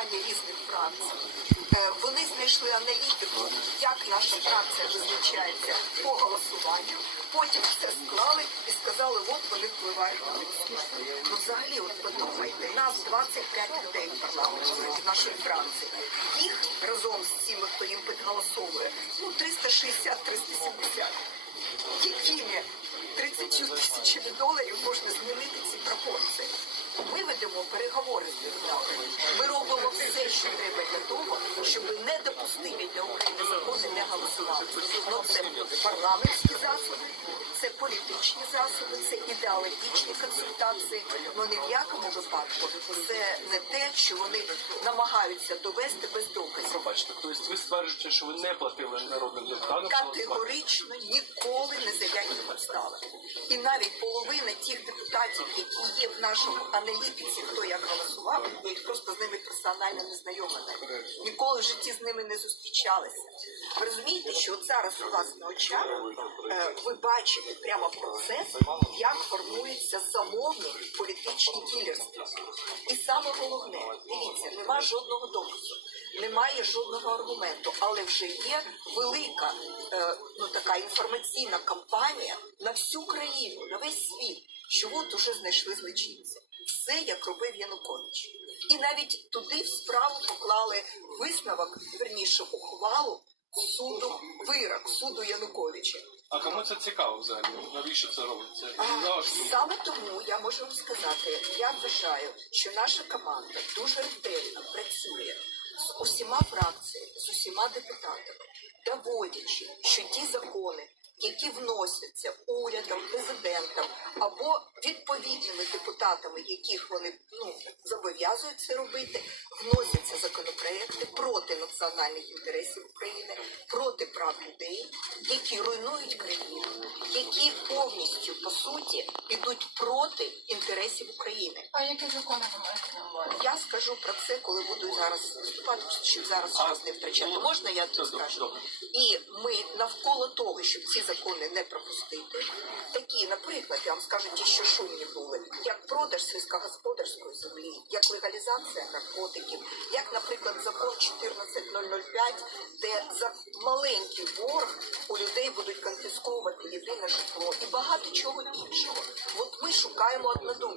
про голосування різних фракцій. Е, Вони знайшли аналітику, як наша фракція визначається по голосуванню. Потім все склали і сказали, от вони впливають на голосування. Ну, взагалі, от подумайте, нас 25 людей в парламенті нашої фракції. Їх разом з цими, хто їм підголосовує, ну 360-370 якими 30 тисячами доларів можна змінити ці пропорції. Ми ведемо переговори з депутатами. Ми робимо все, що треба для того, щоб недопустимі для України закони не голосували. Ну, це парламентські засоби, це політичні засоби, це ідеологічні консультації. Ну ні в якому випадку це не те, що вони намагаються довести без доказів. Пробачте, тобто ви стверджуєте, що ви не платили народним депутатам? категорично ніколи не за яких обставин. І навіть половина тих депутатів, які є в нашому аналітиці, хто як голосував, я їх просто з ними персонально не знайома. Ніколи в житті з ними не зустрічалася. Ви розумієте, що от зараз у вас на очах е, ви бачите прямо процес, як формується замовні політичні кілерства. І саме головне, дивіться, нема жодного доказу немає жодного аргументу, але вже є велика е, ну така інформаційна кампанія на всю країну, на весь світ, що от уже знайшли злочинця. Все як робив Янукович. І навіть туди в справу поклали висновок, верніше ухвалу суду, вирок суду Януковича. А кому це цікаво взагалі? Навіщо це робиться? А? Саме тому я можу вам сказати, я вважаю, що наша команда дуже ретельно працює з усіма фракціями, з усіма депутатами, доводячи, що ті закони, які вносяться урядом, президентом або відповідними депутатами, яких вони ну зобов'язують це робити, вносяться законопроекти проти національних інтересів України, проти прав людей, які руйнують країну, які повністю по суті ідуть проти інтересів України. А які закони ви маєте на увазі? Я скажу про це, коли буду зараз виступати, щоб зараз час не втрачати. ну, Можна я тут скажу? І ми навколо того, щоб ці закони не пропустити, такі, наприклад, я вам скажу, ті, що шумні були, як продаж сільськогосподарської землі, як легалізація наркотиків, як, наприклад, закон 14005, де за маленький борг у людей будуть конфісковувати єдине житло багато чого іншого. От ми шукаємо однодумців.